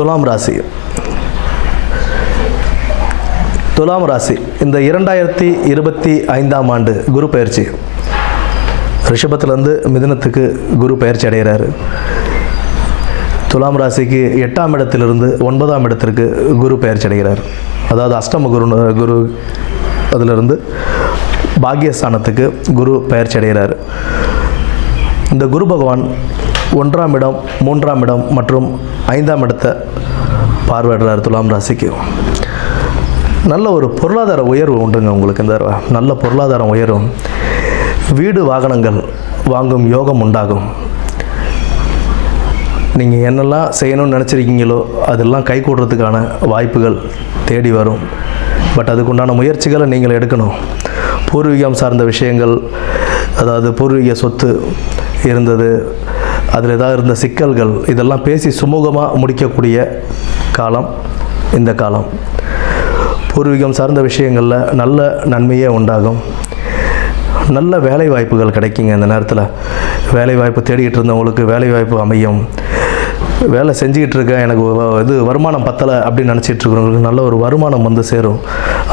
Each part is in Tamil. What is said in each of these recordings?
துலாம் ராசி. துலாம் ராசி இந்த 2025ஆம் ஆண்டு குரு பயிற்சி ரிஷபத்திலேருந்து மிதுனத்துக்கு குரு பயிற்சி அடைகிறாரு. துலாம் ராசிக்கு 8ஆம் இடத்திலிருந்து 9ஆம் இடத்திற்கு குரு பயிற்சி அடைகிறார். அதாவது அஷ்டம குரு அதிலிருந்து பாக்கியஸ்தானத்துக்கு குரு பயிற்சி அடைகிறார். இந்த குரு பகவான் 1ஆம் இடம், 3ஆம் இடம் மற்றும் 5ஆம் இடத்தை பார்வையிடுறார். துலாம் ராசிக்கு நல்ல ஒரு பொருளாதார உயர்வு உண்டுங்க. உங்களுக்கு இந்த நல்ல பொருளாதாரம் உயரும். வீடு வாகனங்கள் வாங்கும் யோகம் உண்டாகும். நீங்கள் என்னெல்லாம் செய்யணும்னு நினச்சிருக்கீங்களோ அதெல்லாம் கை கூடுறதுக்கான வாய்ப்புகள் தேடி வரும். பட் அதுக்குண்டான முயற்சிகளை நீங்கள் எடுக்கணும். பூர்வீகம் சார்ந்த விஷயங்கள், அதாவது பூர்வீக சொத்து இருந்தது, அதில் ஏதாவது இருந்த சிக்கல்கள், இதெல்லாம் பேசி சுமூகமாக முடிக்கக்கூடிய காலம் இந்த காலம். பூர்வீகம் சார்ந்த விஷயங்களில் நல்ல நன்மையே உண்டாகும். நல்ல வேலை வாய்ப்புகள் கிடைக்குங்க. இந்த நேரத்தில் வேலை வாய்ப்பு தேடிக்கிட்டு இருந்தவங்களுக்கு வேலை வாய்ப்பு அமையும். வேலை செஞ்சுக்கிட்டு இருக்கேன், எனக்கு இது வருமானம் பத்தலை அப்படின்னு நினச்சிட்டு இருக்கிறவங்களுக்கு நல்ல ஒரு வருமானம் வந்து சேரும்.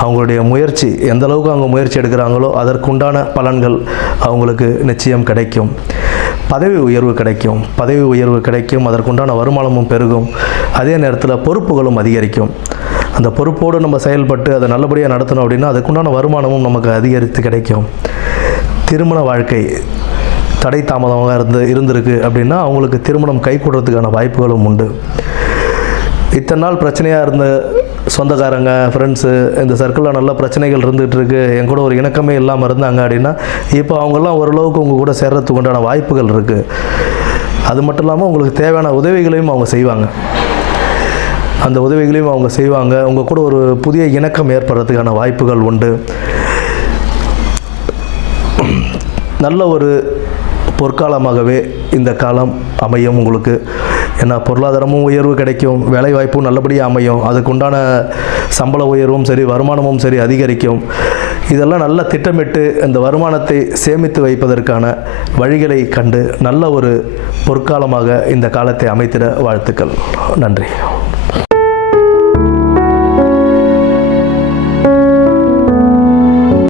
அவங்களுடைய முயற்சி எந்த அளவுக்கு அவங்க முயற்சி எடுக்கிறாங்களோ அதற்குண்டான பலன்கள் அவங்களுக்கு நிச்சயம் கிடைக்கும். பதவி உயர்வு கிடைக்கும். அதற்குண்டான வருமானமும் பெருகும். அதே நேரத்தில் பொறுப்புகளும் அதிகரிக்கும். அந்த பொறுப்போடு நம்ம செயல்பட்டு அதை நல்லபடியாக நடத்தணும் அப்படின்னா அதுக்குண்டான வருமானமும் நமக்கு அதிகரித்து கிடைக்கும். திருமண வாழ்க்கை தடை தாமதமாக இருந்திருக்கு அப்படின்னா அவங்களுக்கு திருமணம் கைகூடுறதுக்கான வாய்ப்புகளும் உண்டு. இத்தனை நாள் பிரச்சனையாக இருந்த சொந்தக்காரங்க, ஃப்ரெண்ட்ஸு, இந்த சர்க்கிளில் நல்ல பிரச்சனைகள் இருந்துகிட்டு இருக்குது, என் கூட ஒரு இணக்கமே இல்லாமல் இருந்தாங்க அப்படின்னா இப்போ அவங்கெல்லாம் ஓரளவுக்கு உங்கள் கூட சேர்றதுக்கு உண்டான வாய்ப்புகள் இருக்குது. அது மட்டும் இல்லாமல் உங்களுக்கு தேவையான உதவிகளையும் அவங்க செய்வாங்க. அந்த உதவிகளையும் அவங்க செய்வாங்க. உங்கள் கூட ஒரு புதிய இணக்கம் ஏற்படுறதுக்கான வாய்ப்புகள் உண்டு. நல்ல ஒரு பொற்காலமாகவே இந்த காலம் அமையும் உங்களுக்கு. ஏன்னா பொருளாதாரமும் உயர்வு கிடைக்கும், வேலை வாய்ப்பும் நல்லபடியாக அமையும், அதுக்குண்டான சம்பள உயர்வும் சரி, வருமானமும் சரி அதிகரிக்கும். இதெல்லாம் நல்லா திட்டமிட்டு இந்த வருமானத்தை சேமித்து வைப்பதற்கான வழிகளை கண்டு நல்ல ஒரு பொற்காலமாக இந்த காலத்தை அமைத்திட வாழ்த்துக்கள். நன்றி.